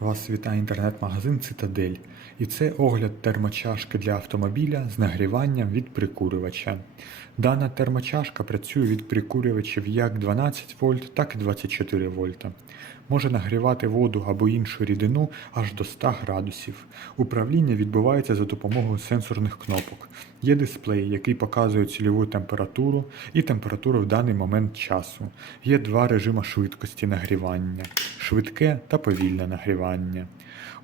Вас вітає інтернет-магазин Цитадель. І це огляд термочашки для автомобіля з нагріванням від прикурювача. Дана термочашка працює від прикурювачів як 12 вольт, так і 24 вольта. Може нагрівати воду або іншу рідину аж до 100 градусів. Управління відбувається за допомогою сенсорних кнопок. Є дисплей, який показує цільову температуру і температуру в даний момент часу. Є два режими швидкості нагрівання швидке та повільне нагрівання.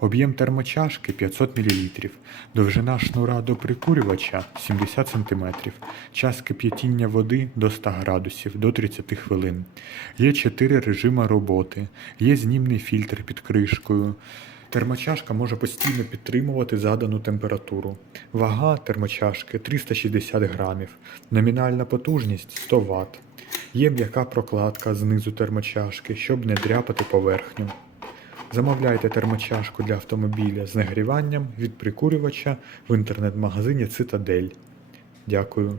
Об'єм термочашки 500 мл, довжина шнура до прикурювача 70 см, час кип'ятіння води до 100 градусів до 30 хвилин. Є 4 режими роботи, є знімний фільтр під кришкою. Термочашка може постійно підтримувати задану температуру. Вага термочашки 360 грамів, номінальна потужність 100 Вт. Є м'яка прокладка знизу термочашки, щоб не дряпати поверхню. Замовляйте термочашку для автомобіля з нагріванням від прикурювача в інтернет-магазині Цитадель. Дякую.